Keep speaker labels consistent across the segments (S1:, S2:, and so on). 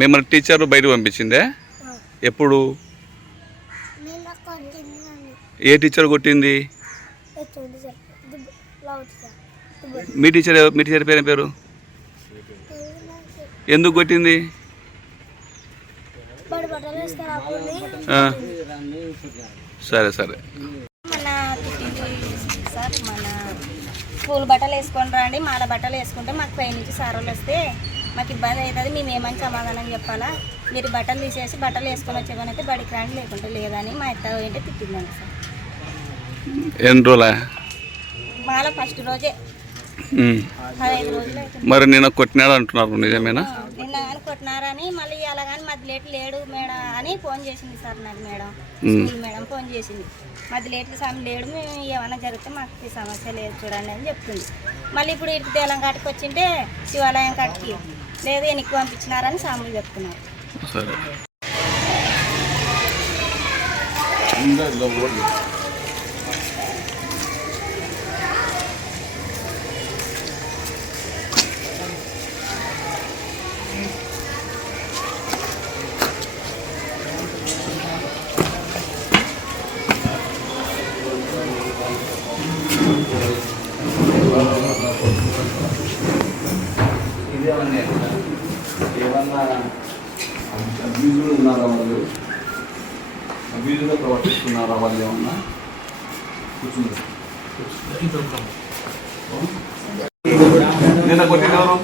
S1: మిమ్మల్ని టీచర్ బయటకు పంపించిందే? ఎప్పుడు? ఏ టీచర్ కొట్టింది? మీ టీచర్ మీ టీచర్ పేరు పేరు? ఎందుకు కొట్టింది. సరే సరే. స్కూల్ బట్టలు వేసుకొని రండి మాల బట్టలు వేసుకుంటే మాకు పై నుంచి సార్ వాళ్ళు వస్తే మాకు ఇబ్బంది అవుతుంది. మేము ఏమని సమాధానం చెప్పాలా? మీరు బట్టలు తీసేసి బట్టలు వేసుకొని వచ్చేమని అయితే బడికి రండి లేకుంటే లేదని మా అత్త ఏంటంటే తిట్టిందండి సార్. ఎన్ని రోజులా?
S2: మాల ఫస్ట్ రోజే.
S1: పదహైదు రోజులు మరి నిన్న కొట్టినాడు అంటున్నారు నిజమేనా?
S2: కొట్టినారని మళ్ళీ అలా కానీ మధ్య లేట్ లేడు మేడం అని ఫోన్ చేసింది సార్ నాకు మేడం. స్కూల్ మేడం ఫోన్ చేసింది. మధ్య లేట్ సమయం లేడు మేము ఏమైనా జరిగితే మాకు ఈ సమస్య లేదు చూడండి అని చెప్తుంది. మళ్ళీ ఇప్పుడు ఇటు తెలంగాణకి వచ్చింటే శివాలయం కాడికి లేదు వెనక్కి పంపించినారని సాములు చెప్తున్నారు. సరే.
S1: అబ్యూజుగా ప్రవర్తిస్తున్నారా వాళ్ళు ఏమన్నా? కూర్చున్నారు నిన్న కొట్టినవరు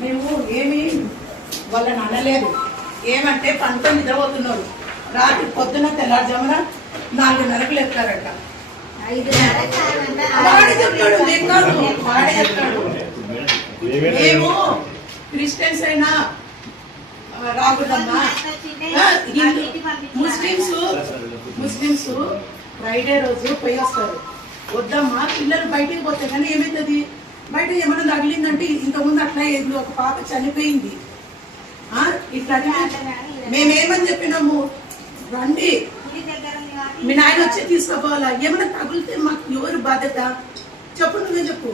S3: మేము ఏమి వాళ్ళని అనలేదు. ఏమంటే పంతొమ్మిది అవుతున్నారు రాత్రి పొద్దున తెల్లారుజామున నాలుగున్నరకు లేపుతారట వాడే చెప్తాడు వాడే మేము క్రిస్టియన్స్ అయినా రాకూడదమ్మా. ముస్లిమ్స్ ముస్లిమ్స్ ఫ్రైడే రోజు పోయి వస్తారు. వద్దమ్మా పిల్లలు బయటికి పోతే కానీ ఏమవుతుంది బయట ఏమైనా తగిలిందంటే ఇంతకుముందు అట్లా ఏంది? ఒక పాప చనిపోయింది. ఆ, ఇట్లా మేమేమని చెప్పినాము? రండి. మీ నాయన వచ్చి తీసుకుపోవాలా? ఏమైనా తగిలితే మాకు ఎవరు బాధ్యత? చెప్పు నువ్వే చెప్పు.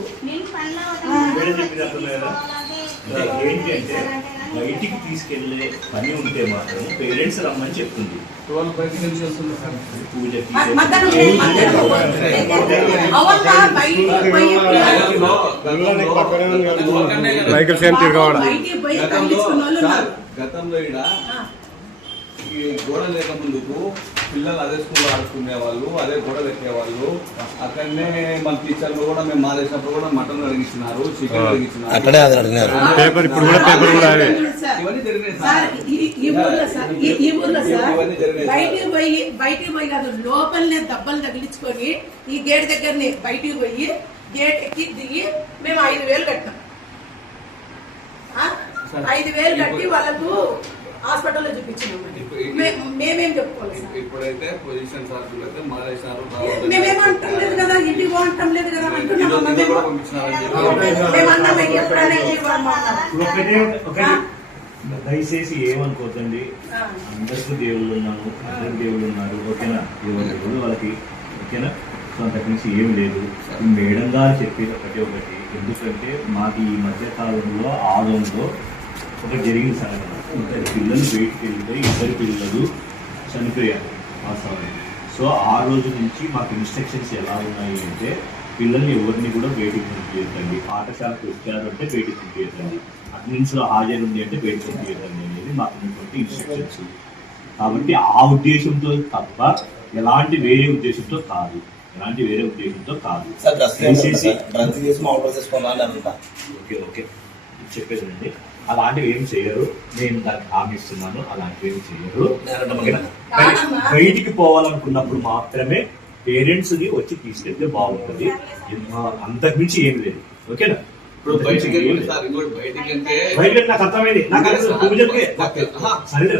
S4: ఏంటి అంటే బయటికి తీసుకెళ్ళే పని ఉంటే మాత్రం పేరెంట్స్ రమ్మని చెప్తుంది. తగిలించుకున్న వాళ్ళు ఉన్నారు. గతంలో. ఈ గోడ లేక ముందుకు పిల్లలు అదే స్కూల్లో ఆడుకునే వాళ్ళు అదే గోడలు ఎక్కేవాళ్ళు అక్కడనే మన టీచర్లు కూడా మేము మాదేసినప్పుడు కూడా మటన్ అడిగిస్తున్నారు
S1: చికెన్ అడిగిస్తున్నారు అక్కడే అది అడిగినారు. పేపర్ ఇప్పుడు కూడా పేపర్ కూడా
S3: అవే సార్, ఇవన్నీ జరిగినాయి సార్, సార్ ఈ- ఈ ఊర్లో సార్, ఈ- ఈ ఊర్లో సార్, ఇవన్నీ జరిగినాయి సార్. బయటికి పోయి బయటికి పోయి కాదు లోపలనే దెబ్బలు తగిలించుకొని ఈ గేట్ దగ్గరనే బయటికి పోయి గేట్ ఎక్కి దిగి మేము ఐదు వేలు కట్టాం ఆ? ఐదు వేలు కట్టి వాళ్ళకు హాస్పిటల్లో చూపించినాం మేమేం చెప్పుకోవాలి సార్. ఇప్పుడైతే పొజిషన్ సార్ అయితే మారేసినారు మేమేమో అంటాం లేదు కదా ఇంటికి పో అంటాం లేదు కదా అంటున్నాం
S4: ఎప్పుడైనా ఇంటికి. దయచేసి ఏమనుకోకండి ఆ. అందరికీ దేవుళ్ళు ఉన్నాము అందరికి దేవుళ్ళు ఉన్నారు ఓకేనా? దేవుడు దేవుడు వాళ్ళకి ఓకేనా? సో అంతకు మించి ఏం లేదు. మేడం గారు చెప్పేది ఒకటి ఒకటి. ఎందుకంటే మాకు ఈ మధ్య కాలంలో ఆదంలో ఒకటి జరిగింది సంఘటన. ఇద్దరు పిల్లలు బయటికి వెళ్ళిపోయి ఇద్దరు పిల్లలు చనిపోయారు. సమయం సో ఆ రోజు నుంచి మాకు ఇన్స్ట్రక్షన్స్ ఎలా ఉన్నాయి అంటే పిల్లల్ని ఎవరిని కూడా బయటికి పంపించండి పాఠశాలకు వచ్చారు అంటే బయటికి పంపించండి అటెండెన్స్లో హాజరు ఉంది అంటే బయటికి పంపించండి అనేది మాకు ఉన్నటువంటి ఇన్స్ట్రక్షన్స్ కాబట్టి ఆ ఉద్దేశంతో తప్ప ఎలాంటి వేరే ఉద్దేశంతో కాదు. ఎలాంటి వేరే ఉద్దేశంతో కాదు. Okay okay. చెప్పేదండి అలాంటివి ఏం చేయరు. నేను దానికి హామీ ఇస్తున్నాను అలాంటివి ఏం చేయరు. బయటికి పోవాలనుకున్నప్పుడు మాత్రమే పేరెంట్స్ని వచ్చి తీసుకెళ్తే బాగుంటుంది. ఎంత- అంతకు మించి ఏం లేదు. ఓకేనా? ఇప్పుడు
S1: బయటికి నాకు అర్థమైంది. నాకు.
S4: సరే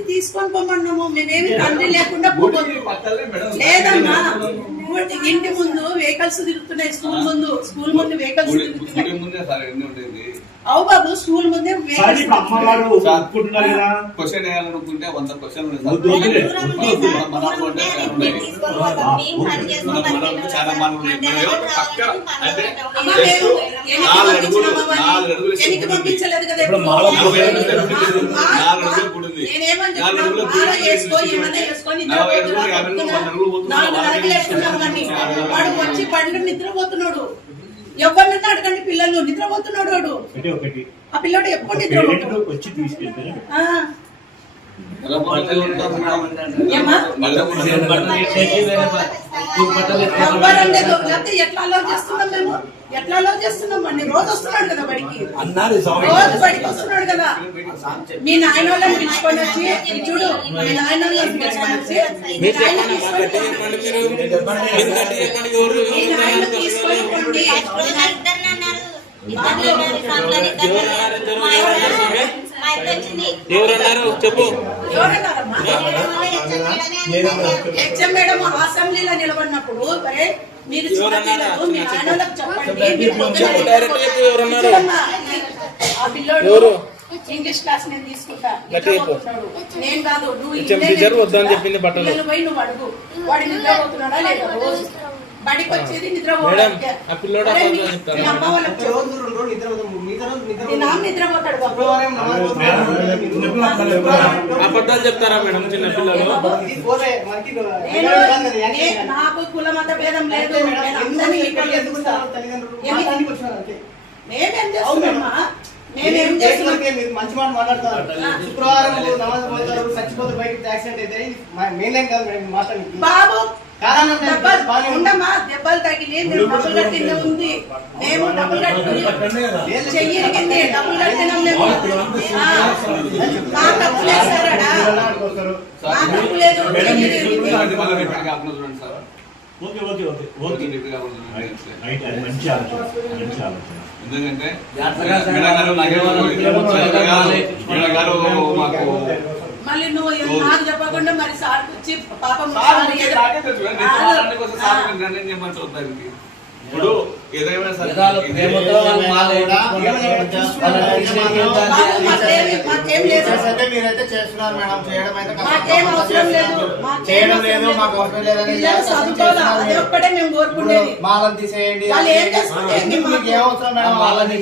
S3: తీసుకొని పోమన్నాము మేమేమి తండ్రి లేకుండా లేదమ్మా. ఇంటి ముందు వెహికల్స్ తిరుగుతున్నాయి స్కూల్ ముందు స్కూల్ ముందు వెహికల్స్ తిరుగుతున్నాయి. ముందే అవు బాబు స్కూల్ ముందే
S4: ఒప్పుకుంటున్నారు కదా? క్వశ్చన్ వేయాలనుకుంటే వంద క్వశ్చన్
S3: చాలా ఎనికి నాలుగు అడుగులు. వేసుకొని వంద అడుగులు. వాడు వచ్చి నిద్రపోతున్నాడు. ఎవరినన్నా అడగండి పిల్లలు? నిద్రపోతున్నాడు వాడు. ఆ పిల్లడు ఎప్పుడు నిద్రపోతాడు? వచ్చి
S4: అన్నారు స్వామి. రోజు బడికి వస్తున్నాడు
S3: కదా. మీ నాయన వాళ్ళని పిలుచుకొని వచ్చి చూడు మీ నాయన వాళ్ళని పిలుచుకొని వచ్చి మీ నాయన తీసుకొని పోండి.
S1: ఎవరన్నారమ్మా
S3: హెచ్ఎం మేడం అసెంబ్లీలో నిలబడినప్పుడు అరే మీరు పిల్లలు మీ వాళ్ళకి చెప్పండి. ఇంగ్లీష్ క్లాస్ నేను తీసుకుంటా. నేను కాదు నువ్వు చెప్పింది బట్టలు. పోయి నువ్వు అడుగు. వాడి నిద్రపోతున్నాడా లేదా? రోజు. బడికి వచ్చేది
S1: అబద్ధాలు చెప్తారా మేడం చిన్న పిల్లలు?
S3: నాకు కుల మత భేదం లేదు. మేమేం చేస్తున్నామా మేమేం చేస్తున్నాం? మంచి మాట మాట్లాడతారు. శుక్రవారం నమాజ్ పోతారు చచ్చిపోతారు బయటకి యాక్సిడెంట్ అయితే మెయిన్ లైన్ కాదు మేడం మాట్లాడి బాబు దెబ్బలు. ఉండమ్మా తగిలి డబ్బులు కట్టిందే ఉంది. మేము డబ్బులు కట్టుకుని చెయ్యి డబ్బులు కట్టినాం మేము. మా తప్పు లేదు సార్. మా తప్పు లేదు
S4: ఎందుకంటే గారు మాకు
S3: మళ్ళీ నువ్వు నాకు చెప్పకుండా మరి సార్ వచ్చి పాపం.
S4: ఇప్పుడు ఏదైనా సరే
S3: మీరైతే చేస్తున్నారు మేడం చేయడం అయితే. మాకేం అవసరం లేదు. చేయడం లేదు మాకు అవసరం లేదని ఒక్కటే మేము
S4: తీసేయండి మాకు? ఏం అవసరం మేడం? వాళ్ళని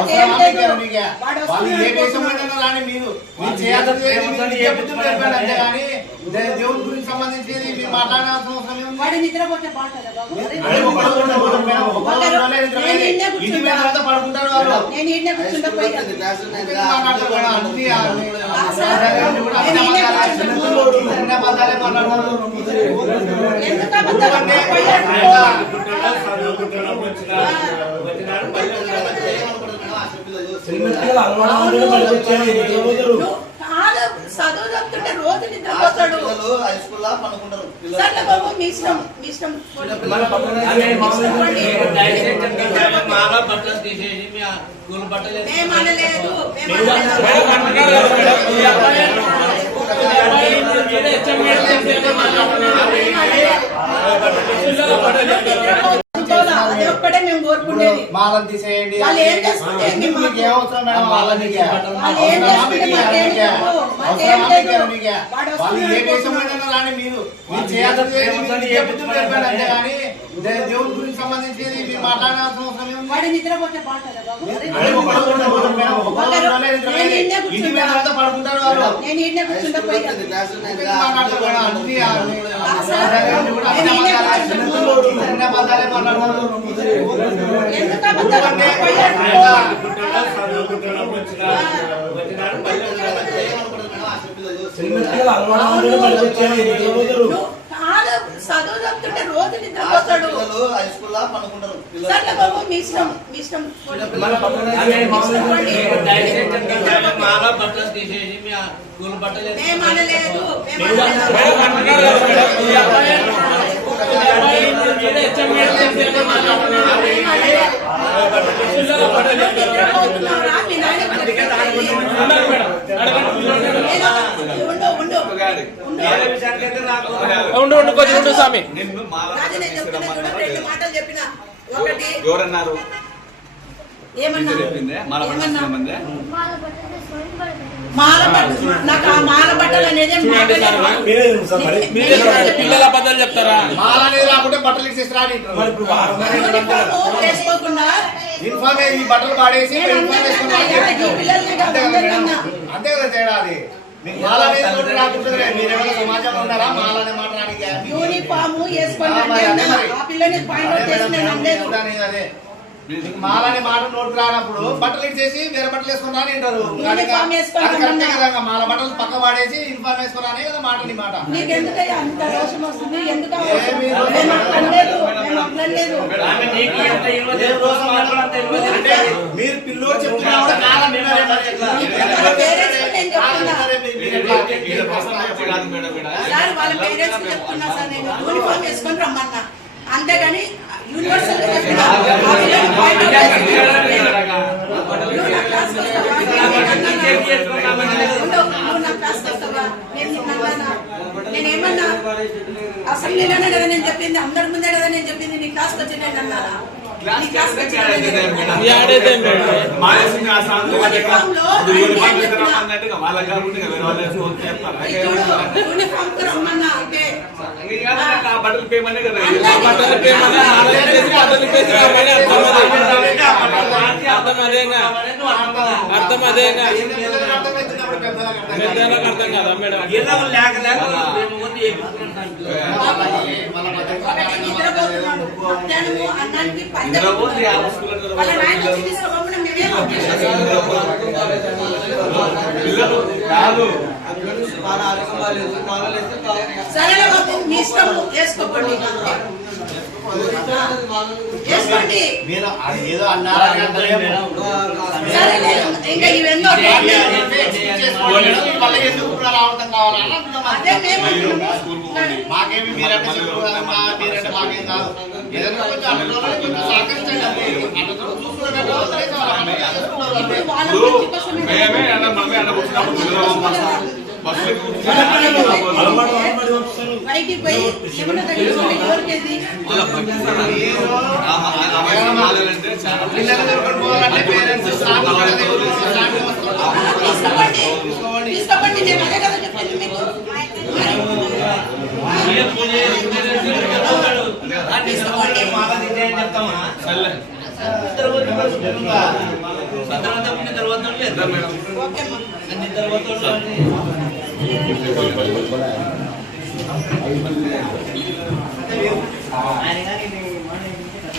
S4: వాళ్ళు ఏం చేస్తుంటే మాకేం చెప్పు. మాకేం లేదు. వాడు వాళ్ళు ఏ వస్తున్నాడు దేశంలో రాని మీరు మీరు చేయాల్సింది ఏది మీరు నిత్య బుద్ధులు నేర్పండి అంతే కానీ దే- దేవుని గురించి సంబంధించేది మీరు మాట్లాడాల్సిన
S3: అవసరం? వాడు నిద్రపోతే బాగుంటుందా బాబు? ఇంటి మీద పడుకుంటారు వాళ్ళు నేను కూర్చుంటే చదువు చెప్తుంటే రోజు నిద్రపోతాడు సర్లే బాబు మీ ఇష్టం మీ ఇష్టం మేము అనలేదు మేము అనలేదు. అదే ఒక్కటే మేము కోరుకునేది
S4: మాలను తీసేయండి వాళ్ళు ఏం చేస్తుంటే ఏంటి మీకు మాకు? ఏం అవసరం మేడం వాళ్ళని
S3: వాళ్ళు ఏం చేస్తుంటే మాకేం
S4: చెప్పు. మాకేం లేదు. వాడు వాళ్ళు ఏ వస్తున్నాడు దేశంలో రాని మీరు మీరు చేయాల్సింది ఏది మీరు నిత్య బుద్ధులు నేర్పండి అంతే కానీ దే- దేవుని గురించి సంబంధించేది మీరు మాట్లాడాల్సిన
S3: అవసరం? వాడు నిద్రపోతే బాగుంటుందా బాబు. నేను ఈడనే కూర్చుంటా. నేను ఈడనే కూర్చుంటే పోయి ఎందుకు మాట్లాడతారు మేడం? అన్ని ఆ- సార్, అన్ని కూడా అన్ని నేను ఈడనే. కూర్చుంటా. ఎందుకు అబద్ధాలు? పోయి అడుక్కో. నువ్వు చదువు చెప్తుంటే రోజు నిద్రపోతాడు సర్లే బాబు మీ ఇష్టం మీ ఇష్టం మేము అనలేదు మేము అనలేదు.
S1: నిద్రపోతున్నారా? మీ నాయన ఉండు, ఉండు. ఉండు కొంచెం ఉండు స్వామి. ఎవరన్నారు? పిల్లల అబద్ధాలు చెప్తారా? మాల అనేది రాకుంటే బట్టలు ఇచ్చేసి రాని మరి ఇప్పుడు వారం
S3: యూనిఫామ్ వేసుకోకుండా
S1: ఇన్ఫార్మ్ ఈ బట్టలు పాడేసి. అంతే కదా తేడా అది. మీకు మాల అనేది నోటి రాకుంటుందిలే మీరు ఏమైనా సమాజంలో ఉన్నారా మాల అనే మాట యూనిఫామ్ మీకు నోటి రానప్పుడు బట్టలు ఇచ్చేసి వేరే బట్టలు వేసుకొని రాని అంటారు యూనిఫామ్ మాల బట్టలు పక్క పాడేసి ఇన్ఫార్మ్ వేసుకొని రానే కదా మాట. నీ మాట
S3: ఎందుకు
S1: మీరు పిల్లోడు చెప్తున్నా
S3: అంతేగాని యూనివర్సల్ ఆ పిల్లని point out చేసి నువ్వు నా క్లాస్కి వస్తావా? ఉండు, నువ్వు నా క్లాస్కి వస్తావా? నేను నిన్ను అన్నానా? నేనేమన్నా అసెంబ్లీలోనే కదా నేను చెప్పింది అందరి ముందే కదా నేను చెప్పింది నీ క్లాస్కి వచ్చి నేను అన్నానా యూనిఫామ్కు రమ్మన్నా అంటే
S1: కాదు, బట్టలు పేమనే బట్టలు బట్టలు అర్థం అదే అర్థం అదేగా పెద్దలకు అర్థం కాదు. మేడం
S3: మేమేం objection పిల్లలు కాదు. సరేలే బాబు మీ ఇష్టం వేసుకోకండి వేసుకోండి మీరు అది ఏదో అన్నారని అర్థమేమో. సరేలే ఇంకా ఇవెన్నో అంటే
S1: చేసుకోండి. మళ్ళీ ఎందుకు ఇప్పుడు రావటం కావాలని
S3: అంటున్నాం అదే అంతే. మేము
S1: మాకేమి మీరంటే మాకేం కాదు. ఏదైనా కొంచెం కొంచెం సహకరించండి. అంతే అంతే. ఇప్పుడు వాళ్ళ కోసమే మేమే అన్న మనమే అన్న వచ్చినప్పుడు బస్సులు
S3: బయటికి పోయి ఏమన్నా తగ్గించుకోండి ఎవరికేది
S1: మాలంటే చాలా పిల్లలు దొరకడం పోవాలంటే పేరెంట్స్ స్టాఫ్
S3: కూడా తెలియదు.